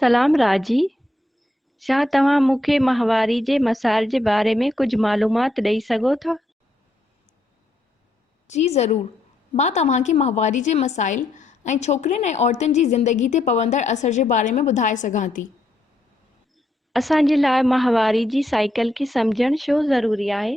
सलाम राजी। छा तव्हां मूंखे माहवारी जे मसाइल जे बारे में कुझु मालूमात ॾेई सघो था? जी ज़रूरु। मां तव्हांखे माहवारी जे मसाइल ऐं छोकिरियुनि ऐं औरतुनि जी ज़िंदगी ते पवंदड़ असर जे बारे में ॿुधाए सघां थी। असांजे लाइ माहवारी जी साइकिल खे सम्झणु छो ज़रूरी आहे?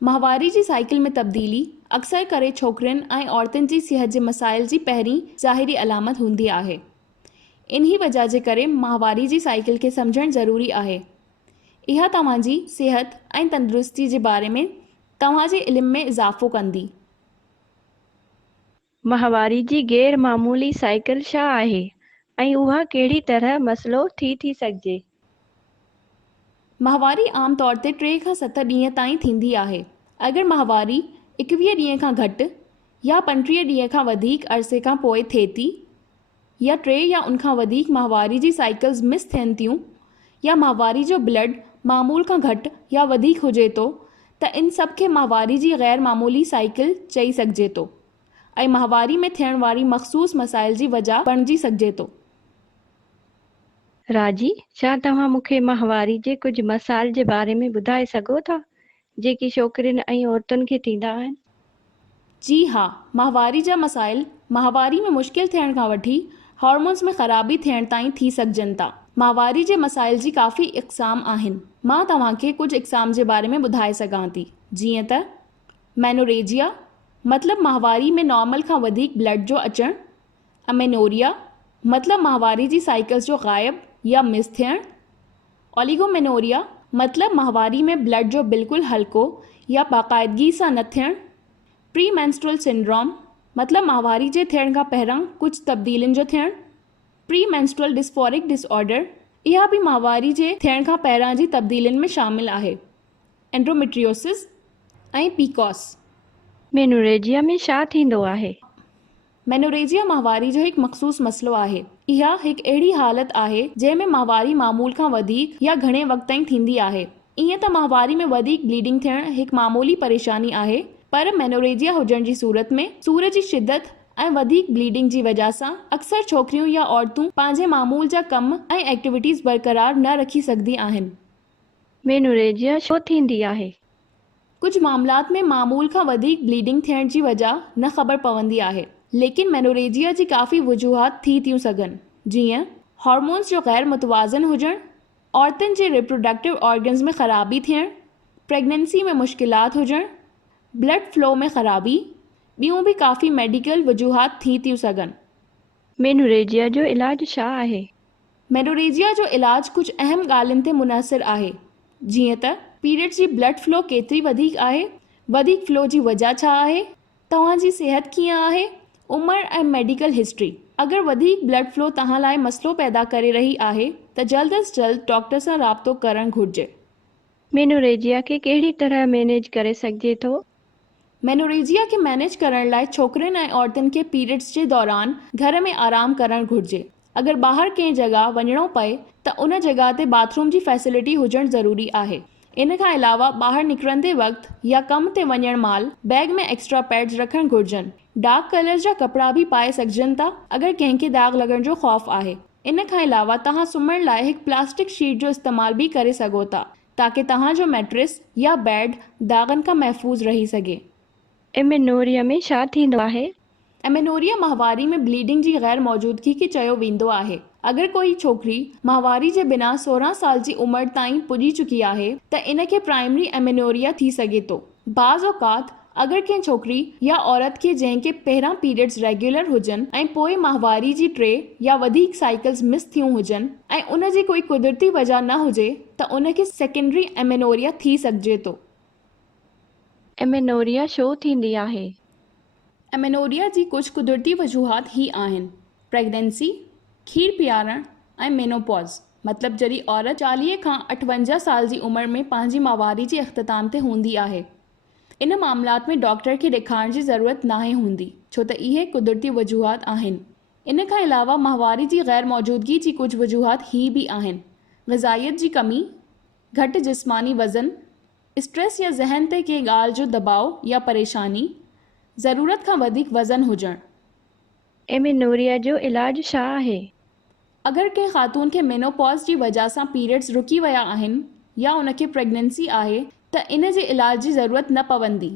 माहवारी जी साइकिल में तब्दीली अक्सर करे छोकिरियुनि ऐं औरतुनि जी सिहत जे मसाइल जी पहिरीं ज़ाहिरी अलामत हूंदी आहे। इन्ही वजह जे करे माहवारी जी साइकिल खे सम्झणु ज़रूरी आहे। इहा तव्हांजी सिहत ऐं तंदुरुस्ती जे बारे में तव्हांजे इल्म में इज़ाफ़ो कंदी। माहवारी जी गैर मामूली साइकिल छा आहे ऐं उहा कहिड़ी तरह मसइलो थी सघिजे? माहवारी आम तौर ते 3 खां 7 ॾींहं ताईं थींदी आहे। अगरि माहवारी 21 ॾींहं खां घटि या 35 ॾींहं खां वधीक अरसे खां पोइ थिए थी, या 3 या उनखां वधीक माहवारी जी साइकिल्स मिस थियनि थियूं, या माहवारी जो ब्लड मामूल खां घटि या वधीक हुजे थो, त इन सभ खे माहवारी जी गैर मामूली साइकिल चई सघिजे थो ऐं माहवारी में थियण वारी मख़सूस मसाइल जी वजह बणिजी सघिजे थो। राजी, छा तव्हां मूंखे माहवारी जे कुझु मसाइल जे बारे में ॿुधाए सघो था जेकी छोकिरियुनि ऐं औरतुनि खे थींदा आहिनि? जी हा, माहवारी जा मसाइल माहवारी में मुश्किल थियण खां वठी हार्मोन्स में ख़राबी थियण ताईं थी सघिजनि था। माहवारी जे मसाइल जी काफ़ी इक़साम आहिनि। मां तव्हांखे कुझु इक़साम जे बारे में ॿुधाए सघां थी, जीअं त मेनोरेजिया मतिलबु माहवारी में नॉर्मल खां वधीक ब्लड जो अचणु, अमेनोरिया मतिलबु माहवारी जी साइकिल्स जो ग़ाइब या मिस थियणु, ओलिगोमेनोरिया मतिलबु माहवारी में ब्लड जो बिल्कुलु हल्को या बाक़ायदगी सां न थियणु, प्री मेंस्ट्रुअल सिंड्रोम मतिलबु माहवारी जे थियण खां पहिरां कुझु तब्दीलियुनि जो थियणु, प्री मेंस्ट्रुअल डिस्फोरिक डिसऑर्डर इहा बि माहवारी जे थियण खां पहिरां जी तब्दीलियुनि में शामिल आहे, एंड्रोमेट्रियोसिस ऐं पीकॉस। मेनोरेजिया में छा थींदो आहे? मेनोरेजिया माहवारी जो हिकु मख़सूस मसइलो आहे। इहा हिकु अहिड़ी हालत आहे जंहिंमें माहवारी मामूल खां वधीक या घणे वक़्त ताईं थींदी आहे। ईअं त माहवारी में वधीक ब्लीडिंग थियण हिकु मामूली परेशानी आहे, पर मेनोरेजिया हुजण जी सूरत में सूर जी शिदत ऐं वधीक ब्लीडिंग जी वजह सां अक्सर छोकिरियूं या औरतूं पंहिंजे मामूल जा कम ऐं एक्टिविटीज़ बरक़रार न रखी सघंदी आहिनि। मेनोरेजिया छो थींदी आहे? कुछ मामलात में मामूल खां वधीक ब्लीडिंग थियण जी वजह न ख़बर पवंदी आहे, लेकिन मेनोरेजिया जी काफ़ी वजूहात थी थियूं सघनि, जीअं हार्मोन्स जो गैर मुतवाज़न हुजणु, औरतुनि जे रिप्रोडक्टिव ऑर्गन्स में ख़राबी थियणु, प्रेगनेंसी में मुश्किलात हुजणु, ब्लड फ्लो में ख़राबी, ॿियूं भी काफ़ी मेडिकल वजूहात थी थियूं सघनि। मेनोरेजिया जो इलाज छा आहे? मेनोरेजिया जो इलाज कुछ अहम ॻाल्हियुनि ते मुनासिर आहे, जीअं त पीरियड्स जी ब्लड फ्लो केतिरी वधीक आहे, वधीक फ्लो जी वजह छा आहे, तव्हांजी सिहत कीअं आहे, उमिरि ऐं मेडिकल हिस्ट्री। अगरि वधीक ब्लड फ्लो तव्हां लाइ मसइलो पैदा करे रही आहे त जल्द अज़ जल्द डॉक्टर सां राब्तो करणु घुरिजे। मेनोरेजिया खे कहिड़ी तरह मैनेज करे सघिजे थो? मेनोरेजिया खे मैनेज करण लाइ छोकिरियुनि ऐं औरतुनि खे पीरियड्स जे दौरान घर में आराम करणु घुरिजे। अगरि ॿाहिरि कंहिं जॻह वञिणो पए त उन जॻह ते बाथरूम जी फैसिलिटी हुजणु ज़रूरी आहे। इन खां अलावा ॿाहिरि निकिरंदे वक़्तु या कम ते वञण महिल बैग में एक्स्ट्रा पैड्स रखणु घुरिजनि। डार्क कलर जा कपिड़ा बि पाए सघिजनि था अगरि कंहिंखे दाग लॻण जो ख़ौफ़ आहे। इन खां अलावा तव्हां सुम्हण लाइ हिकु प्लास्टिक शीट जो इस्तेमाल भी करे सघो था ताकि तव्हांजो मैट्रेस या बेड दागनि खां महफ़ूज़ रही सघे। एमेनोरिया में छा थींदो आहे? एमेनोरिया माहवारी में ब्लीडिंग जी गैर मौजूदगी खे चयो वेंदो आहे। अगरि कोई छोकिरी माहवारी जे बिना 16 साल जी उमिरि ताईं पुॼी चुकी आहे त इन खे प्राइमरी एमेनोरिया थी सघे थो। बाज़ औक़ात अगरि कंहिं छोकिरी या औरत खे जंहिंखे पहिरां पीरियड्स रेगुलर हुजनि ऐं पोइ माहवारी जी 3 या वधीक साइकिल्स मिस थियूं हुजनि ऐं उन जी कोई कुदरती वजह न हुजे त उन खे सेकेंडरी एमेनोरिया थी सघिजे थो। एमेनोरिया छो थींदी आहे? एमेनोरिया जी कुछ कुदरती वजूहात ही आहिनि: प्रेगनेंसी, खीर पीआरणु ऐं मेनोपॉज़ मतिलबु जॾहिं औरत 40 खां 58 साल जी उमिरि में पंहिंजी माहवारी जे इख़्तिताम ते हूंदी आहे। इन मामलात में डॉक्टर खे ॾेखारण जी ज़रूरत नाहे हूंदी, छो त इहे कुदरती वजूहात आहिनि। इन खां अलावा माहवारी जी गैर मौजूदगी जी कुझु वजूहात ही भी आहिनि: ग़िज़ाइयत जी कमी, घटि जिस्मानी वज़न, स्ट्रेस या ज़हन ते कंहिं ॻाल्हि जो दबाव या परेशानी, ज़रूरत खां वधीक वज़न हुजणु। एमेनोरिया जो इलाज छा आहे? अगर कंहिं ख़ातून खे मेनोपॉज़ जी वजह सां पीरियड्स रुकी विया आहिनि या उनखे प्रेगनेंसी आहे त इन जे इलाज जी ज़रूरत न पवंदी,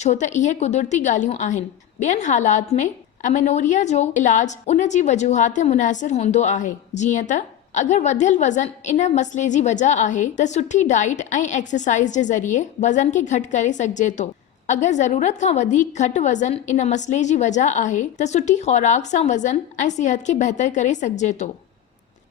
छो त इहे कुदरती ॻाल्हियूं आहिनि। ॿियनि हालात में अमेनोरिया जो इलाज उन जी वजूहात ते मुनासिर हूंदो आहे, जीअं त अगर वधियल वज़न इन मसइले जी वजह आहे त सुठी डाइट ऐं एक्सरसाइज जे ज़रिए वज़न खे घटि करे सघिजे थो। अगर ज़रूरत खां वधीक घटि वज़न इन मसइले जी वजह आहे त सुठी खुराक सां वज़न ऐं सिहत खे बहितर करे सघिजे थो।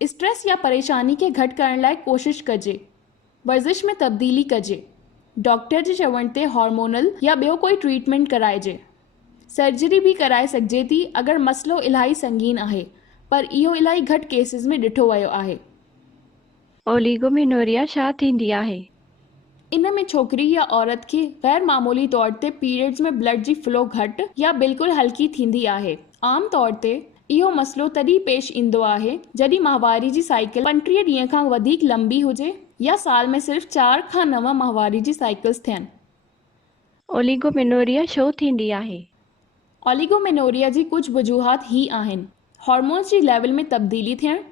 स्ट्रेस या परेशानी खे घटि करण लाइ कोशिश कजे, वर्जिश में तब्दीली कजे, डॉक्टर जे चवण ते हार्मोनल या ॿियो कोई ट्रीटमेंट कराइजे। सर्जरी भी कराए सघिजे थी अगर मसइलो इलाही संगीन आहे, पर इहो इलाही घटि केसिस में ॾिठो वियो आहे। ओलिगोमेनोरिया छा थींदी आहे? इन में छोकिरी या औरत खे गैर मामूली तौर ते पीरियड्स में ब्लड जी फ्लो घटि या बिल्कुलु हल्की थींदी आहे। आम तौर ते इहो मसइलो तॾहिं पेश ईंदो आहे जॾहिं माहवारी जी साइकिल 35 ॾींहं खां वधीक लंबी हुजे या साल में सिर्फ़ 4 खां 9 माहवारी जी साइकिल्स थियनि। ओलिगोमेनोरिया छो थींदी आहे? ओलिगोमेनोरिया जी कुछ वजूहात ही आहिनि: हार्मोन्स जी लेवल में तब्दीली थियणु,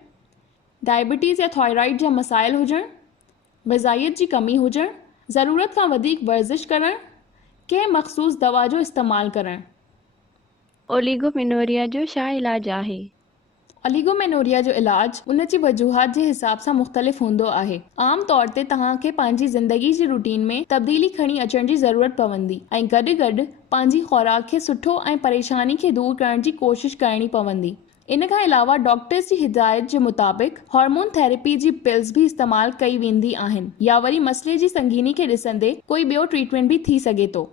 डायबिटीज़ या थायराइड जा मसाइल हुजणु, ग़िज़ाइयत जी कमी हुजणु, ज़रूरत खां वधीक वर्जिश करणु, कंहिं मख़सूस दवा जो इस्तेमालु करणु। ओलिगोमेनोरिया जो छा इलाज आहे? ओलिगोमेनोरिया जो इलाज उन जी वजूहात जे हिसाब सां मुख़्तलिफ़ हूंदो आहे। आम तौर ते तव्हांखे पंहिंजी ज़िंदगी जी रूटीन में तब्दीली खणी अचण जी ज़रूरत पवंदी ऐं गॾु गॾु पंहिंजी खुराक खे सुठो ऐं परेशानी खे दूर करण जी कोशिश करणी पवंदी। इन खां अलावा डॉक्टर्स जी हिदायत जे मुताबिक़ हार्मोन थेरेपी जी पिल्स भी इस्तेमालु कई वेंदी आहिनि या वरी मसइले जी संगीनी खे ॾिसंदे कोई ॿियो ट्रीटमेंट भी थी सघे थो।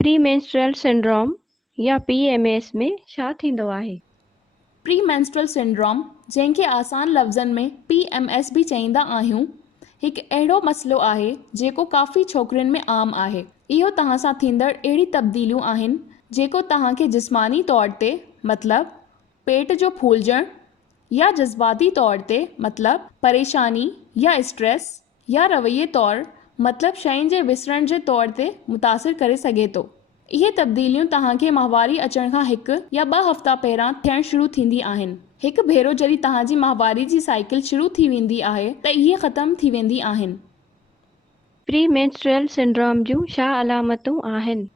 प्रीमेंस्ट्रुअल सिंड्रोम या PMS में छा थींदो आहे? प्री मेंस्ट्रुअल सिंड्रोम, जंहिंखे आसान लफ़्ज़नि में PMS भी चईंदा आहियूं, हिकु अहिड़ो मसइलो आहे जेको काफ़ी छोकिरियुनि में आम आहे। इहो तव्हां सां थींदड़ अहिड़ी तब्दीलियूं आहिनि जेको तव्हांखे जिस्मानी तौर ते मतलब पेट जो फूलजणु या जज़्बाती तौर ते मतलब परेशानी या स्ट्रेस या रवैये तौर मतलब शयुनि जे विसरण जे तौर ते मुतासिर करे सघे थो। इहे तब्दीलियूं तव्हांखे माहवारी अचण खां 1 या 2 हफ़्ता पहिरां थियणु शुरू थींदी आहिनि। हिकु भेरो जॾहिं तव्हांजी माहवारी जी साइकिल शुरू थी वेंदी आहे त इहे ख़तम थी वेंदी आहिनि। प्रीमेंस्ट्रुअल सिंड्रोम जूं छा अलामतूं आहिनि?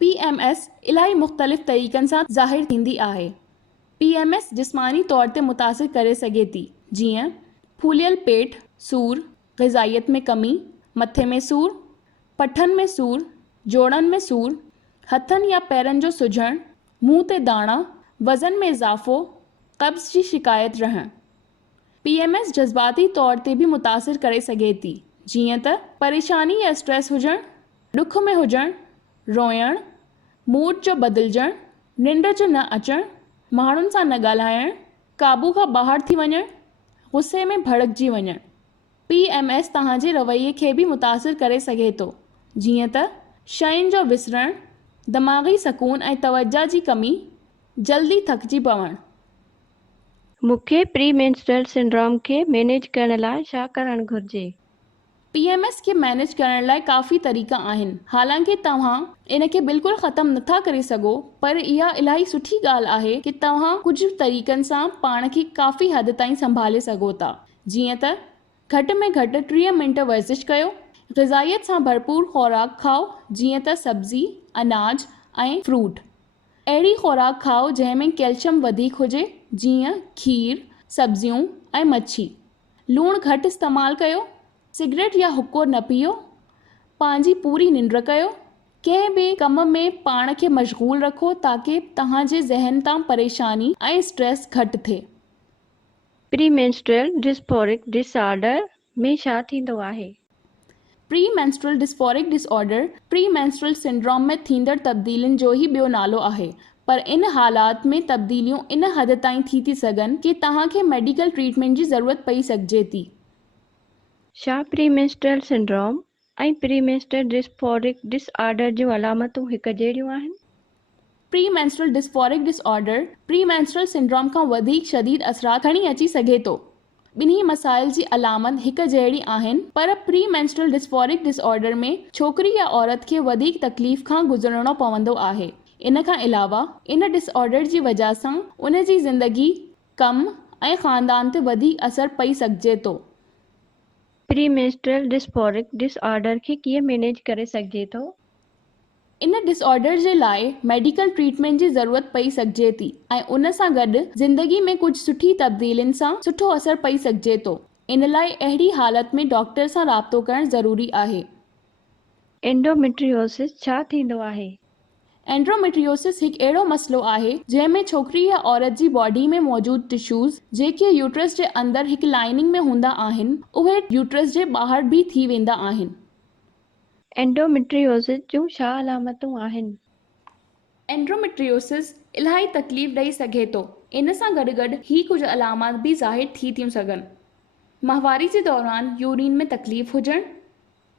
PMS इलाही मुख़्तलिफ़ तरीक़नि सां ज़ाहिर थींदी आहे। PMS जिस्मानी तौर ते मुतासिर करे सघे थी, जीअं फूलियल पेट, सूर, ग़िज़ाइयत में कमी, मथे में सूर, पठनि में सूर, जोड़नि में सूर, हथनि या पेरनि जो सुजणु, मुंहुं ते दाणा, वज़न में इज़ाफ़ो, कब्ज़ जी शिकायत रहणु। PMS जज़्बाती तौर ते भी मुतासिर करे सघे थी, जीअं त परेशानी या स्ट्रेस हुजणु, ॾुख में हुजणु, रोयणु, मूड जो बदिलजणु, निंड जो न अचणु, माण्हुनि सां न ॻाल्हाइणु, काबू खां ॿाहिरि थी वञणु, गुस्से में भड़कजी वञणु। PMS तव्हांजे रवैये खे भी मुतासिर करे सघे थो, जीअं त शयुनि जो विसरणु, दिमाग़ी सकून ऐं तवज्जा जी कमी, जल्दी थकिजी पवणु। मूंखे प्रीमेंस्ट्रुअल सिंड्रोम खे मैनेज करण लाइ छा करणु घुर्जे? PMS खे मैनेज करण लाइ काफ़ी तरीक़ा आहिनि। हालांकि तव्हां इन खे बिल्कुलु ख़तमु नथा करे सघो, पर इहा इलाही सुठी ॻाल्हि आहे कि तव्हां कुझु तरीक़नि सां पाण खे काफ़ी हद ताईं संभाले सघो था, जीअं त घटि में घटि 30 मिंट वर्जिश कयो, ग़िज़ाइयत सां भरपूर खुराक खाओ, जीअं त सब्ज़ी, अनाज ऐं फ्रूट। अहिड़ी खुराक खाओ जंहिं में कैल्शियम वधीक हुजे, जीअं खीर, सब्जियूं ऐं मच्छी। लूणु घटि इस्तेमालु कयो, सिगरेट या हुक्को न पियो, पंहिंजी पूरी निंड कयो, कंहिं बि कम में पाण खे मशगूल रखो ताकि तव्हांजे ज़हन तां परेशानी ऐं स्ट्रेस घटि थिए। प्रीमेंस्ट्रुअल डिस्फोरिक डिसऑर्डर में छा थींदो आहे? Pre menstrual dysphoric disorder pre menstrual syndrome में थींदड़ तब्दीलियुनि जो ही ॿियो नालो आहे, पर इन हालात में तब्दीलियूं इन हद ताईं थी सघनि कि तव्हांखे मेडिकल ट्रीटमेंट जी ज़रूरत पई सघिजे थी। छा प्रीमेंस्ट्रुअल सिंड्रोम ऐं प्रीमेंस्ट्रुअल डिस्फोरिक डिसऑर्डर जूं अलामतूं हिकु जहिड़ियूं आहिनि? Pre menstrual dysphoric disorder pre menstrual syndrome खां वधीक शदीद असरात खणी अची सघे थो। ॿिन्ही मसाइल जी अलामत हिकु जहिड़ी आहिनि, पर प्री मेंस्ट्रुअल डिस्फोरिक डिसऑर्डर में छोकिरी या औरत खे वधीक तकलीफ़ खां गुज़रणो पवंदो आहे। इन खां अलावा इन डिसऑर्डर जी वजह सां उन जी ज़िंदगी कम ऐं ख़ानदान ते वधीक असर पई सघिजे थो। प्रीमेंस्ट्रुअल डिस्फोरिक डिसऑर्डर खे कीअं मैनेज करे सघिजे थो? इन डिसऑर्डर जे लाइ मेडिकल ट्रीटमेंट जी ज़रूरत पई सघिजे थी ऐं उन सां गॾु ज़िंदगी में कुझु सुठी तब्दीलियुनि सां सुठो असर पई सघिजे थो। इन लाइ अहिड़ी हालत में डॉक्टर सां राब्तो करणु ज़रूरी आहे। एंडोमेट्रियोसिस छा थींदो आहे? एंड्रोमेट्रियोसिस हिकु अहिड़ो मसइलो आहे जंहिंमें छोकिरी या औरत जी बॉडी में मौजूदु टिश्यूज़ जेके यूट्रस जे अंदरि हिकु लाइनिंग में हूंदा आहिनि उहे यूट्रस जे ॿाहिरि बि थी वेंदा आहिनि। एंडोमेट्रियोसिस जूं छा अलामतूं आहिनि? एंड्रोमेट्रियोसिस इलाही तकलीफ़ ॾेई सघे थो। इन सां गॾु गॾु ही कुझु अलामत बि ज़ाहिर थी थियूं सघनि। माहवारी जे दौरान यूरिन में तकलीफ़ हुजणु,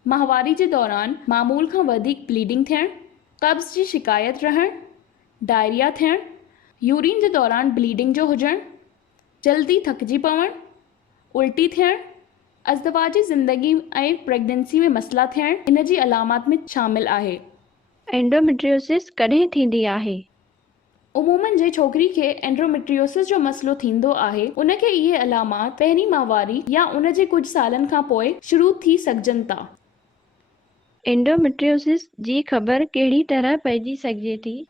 माहवारी जे दौरान मामूल खां वधीक ब्लीडिंग थियणु, कब्ज़ जी शिकायत रहणु, डायरिया थियणु, यूरिन जे दौरान ब्लीडिंग जो हुजणु, जल्दी थकिजी पवणु, उल्टी थियणु, अज़दवाजी ज़िंदगी ऐं प्रेगनेंसी में मसइला थियणु इन जी अलामत में शामिल आहे। एंडोमेट्रियोसिस कॾहिं थींदी आहे? उमूमन जे छोकिरी खे एंड्रोमेट्रियोसिस जो मसइलो थींदो आहे उनखे इहे अलामत पहिरीं माहवारी या उन जे कुझु सालनि खां पोइ शुरू थी सघजनि था। एंडोमेट्रियोसिस जी ख़बर कहिड़ी तरह पइजी सघिजे थी?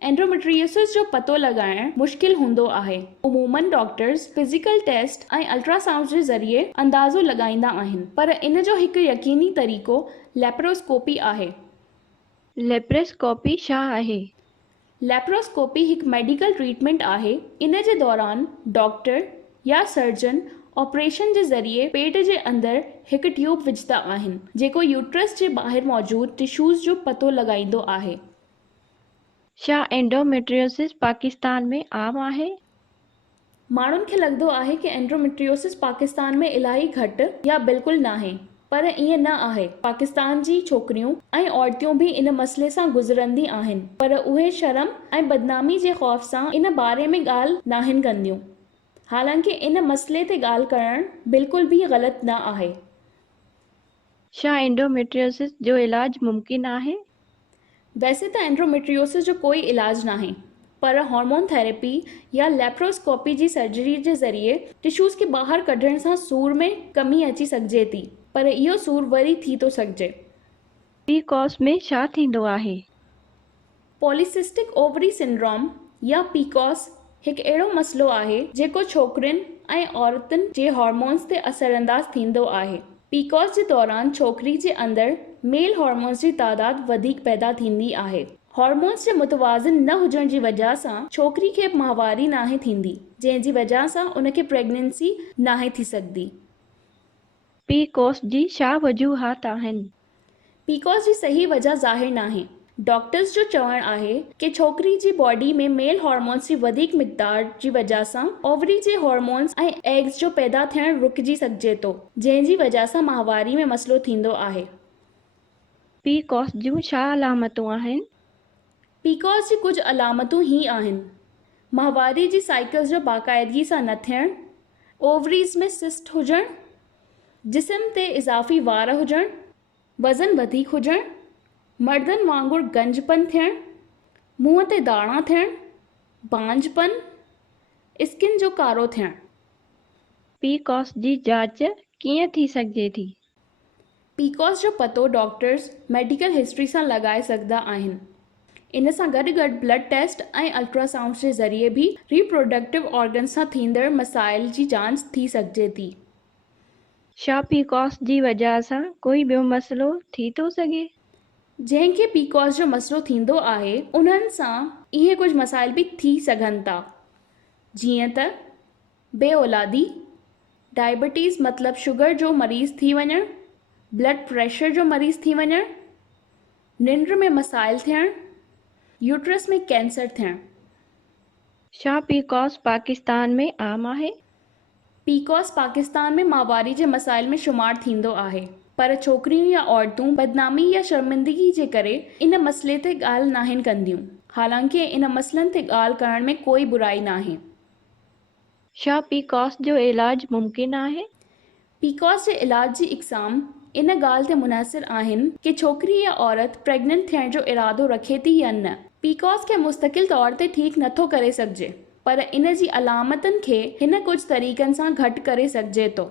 एंड्रोमेट्रियोसिस जो पतो लॻाइणु मुश्किल हूंदो आहे। उमूमन डॉक्टर्स फिज़िकल टेस्ट ऐं अल्ट्रासाउंड जे ज़रिए अंदाज़ो लॻाईंदा आहिनि, पर इन जो हिकु यकीनी तरीक़ो लेप्रोस्कोपी आहे। लेप्रोस्कोपी छा आहे? लेप्रोस्कोपी हिकु मेडिकल ट्रीटमेंट आहे। इन जे दौरान डॉक्टर या सर्जन ऑपरेशन जे ज़रिए पेट जे अंदरि हिकु ट्यूब विझंदा आहिनि जेको यूट्रस जे ॿाहिरि मौजूदु टिश्यूज़ जो पतो लॻाईंदो आहे। छा एंडोमेट्रियोसिस पाकिस्तान में आम आहे? माण्हुनि खे लॻंदो आहे कि एंड्रोमेट्रियोसिस पाकिस्तान में इलाही घटि या बिल्कुलु नाहे, पर ईअं न आहे। पाकिस्तान जी छोकिरियूं ऐं औरतियूं भी इन मसइले सां गुज़रंदी आहिनि, पर उहे शर्म ऐं बदनामी जे ख़ौफ़ सां इन बारे में ॻाल्हि नाहिनि कंदियूं। हालांकि इन मसइले ते ॻाल्हि करणु बिल्कुलु भी ग़लति न आहे। छा एंडोमेट्रियोसिस जो इलाज मुमकिन आहे? वैसे त एंड्रोमेट्रियोसिस जो कोई इलाज नाहे, पर हार्मोन थेरेपी या लेप्रोस्कोपी जी सर्जरी जे ज़रिए टिश्यूज़ खे ॿाहिरि कढण सां सूर में कमी अची सघिजे थी, पर इहो सूर वरी थी थो सघिजे। पीकॉस में छा थींदो आहे? पॉलीसिस्टिक ओवरी सिंड्रोम या पीकॉस हिकु अहिड़ो मसइलो आहे जेको छोकिरियुनि ऐं औरतुनि जे हार्मोन्स ते असरअंदाज़ थींदो आहे। पीकॉस जे दौरान छोकिरी जे अंदरि मेल हार्मोन्स जी तादाद वधीक पैदा थींदी आहे। हार्मोन्स जे मुतवाज़िन न हुजण जी वजह सां छोकिरी खे माहवारी नाहे थींदी, जंहिंजी वजह सां उनखे प्रेगनेंसी नाहे थी सघंदी। पीकॉस जी छा वजूहात आहिनि? पीकॉस जी सही वजह ज़ाहिर नाहे। डॉक्टर्स जो चवणु आहे कि छोकिरी जी बॉडी में मेल हार्मोन्स जी वधीक मिक़दार जी वजह सां ओवरी जे हार्मोन्स ऐं एग्स जो पैदा थियणु रुकिजी सघिजे थो, जंहिंजी वजह सां माहवारी में मसइलो थींदो आहे। पीकॉस जूं छा अलामतूं आहिनि? पीकॉस जी कुझु अलामतूं ही आहिनि: माहवारी जी साइकिल्स जो बाक़ाइदगी सां न थियणु, ओवरीज़ में सिस्ट हुजणु, जिस्म ते इज़ाफ़ी वार हुजणु, वज़न वधीक हुजणु, मर्दनि वांगुरु गंजपन थियणु, मुंहं ते दाणा थियणु, बांझपन, स्किन जो कारो थियणु। पीकॉस जी जांच कीअं थी सघिजे थी? पीकॉस जो पतो डॉक्टर्स मेडिकल हिस्ट्री सां लॻाए सघंदा आहिनि। इन सां गॾु गॾु ब्लड टेस्ट ऐं अल्ट्रासाउंड जे ज़रिए भी रिप्रोडक्टिव ऑर्गन सां थींदड़ मसाइल जी जांच थी सघिजे थी। छा पीकॉस जी वजह सां कोई ॿियो मसइलो थी थो सघे? जंहिंखे पीकॉस जो मसइलो थींदो आहे उन्हनि सां इहे कुझु मसाइल भी थी सघनि था, जीअं त बे औलादी, डायबिटीज़ मतिलबु शुगर जो मरीज़ थी वञणु, ब्लड प्रेशर जो मरीज़ थी वञणु, निंड में मसाइल थियणु, यूट्रस में कैंसर थियणु। छा पीकॉस पाकिस्तान में आम आहे? पीकॉस पाकिस्तान में माहवारी जे मसाइल में शुमार थींदो आहे, पर छोकिरियूं या औरतूं बदनामी या शर्मिंदगी जे करे इन मसइले ते ॻाल्हि नाहिनि कंदियूं। हालांकि इन मसइलनि ते ॻाल्हि करण में कोई बुराई नाहे। छा पीकॉस जो इलाज मुमकिन आहे? पीकॉस जे इलाज जी इक़साम इन ॻाल्हि ते मुनहसिर आहिनि कि छोकिरी या औरत प्रेग्नेंट थियण जो इरादो रखे थी या न। पीकॉस खे मुस्तक़िल तौर ते ठीकु नथो करे सघिजे। पर इन जी अलामतुनि खे हिन कुझु तरीक़नि सां घटि करे सघिजे थो।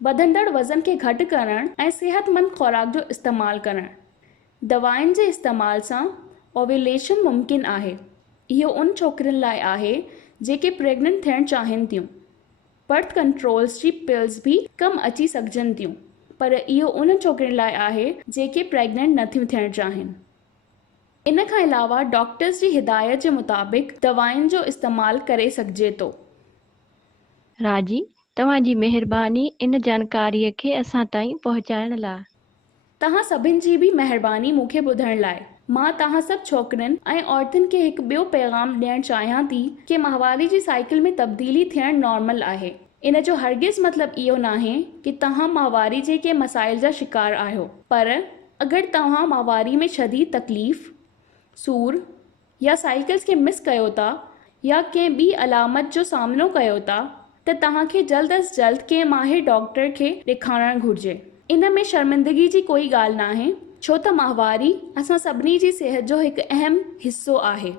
वधंदड़ वज़न खे घटि करणु ऐं सिहतमंद खुराक जो इस्तेमालु करणु। दवाउनि जे इस्तेमाल सां ओव्यूलेशन मुमकिन आहे। इहो उन छोकिरियुनि लाइ आहे जेके प्रेग्नेंट थियणु चाहिनि थियूं। बर्थ कंट्रोल्स जी पिल्स भी कमु अची सघजनि थियूं, पर इहो उन छोकिरियुनि लाइ आहे जेके प्रेग्नेंट नथियूं थियणु चाहिनि। इन खां अलावा डॉक्टर्स जी हिदायत जे मुताबिक़ दवाउनि जो इस्तेमालु करे सघिजे थो। राजी, तव्हांजी महिरबानी इन जानकारीअ खे असां ताईं पहुचाइण लाइ। तव्हां सभिनि जी बि महिरबानी मूंखे ॿुधण लाइ। मां तव्हां सभु छोकिरनि ऐं औरतुनि खे हिकु ॿियो पैगाम ॾियणु चाहियां थी कि माहवारी जी साइकिल में तब्दीली थियणु नॉर्मल आहे। इन जो हरगिज़ मतिलबु इहो नाहे कि तव्हां माहवारी जे के मसाइल जा शिकार आहियो, पर अगरि तव्हां माहवारी में शदीद तकलीफ़, सूर या साइकिल्स खे मिस कयो था या कंहिं ॿी अलामत जो सामनो कयो था त तव्हांखे जल्द अज़ जल्द कंहिं माहिर डॉक्टर खे ॾेखारणु घुरिजे। इन में शर्मिंदगी जी कोई ॻाल्हि नाहे, छो त माहवारी असां सभिनी जी सिहत जो हिकु अहम हिस्सो आहे।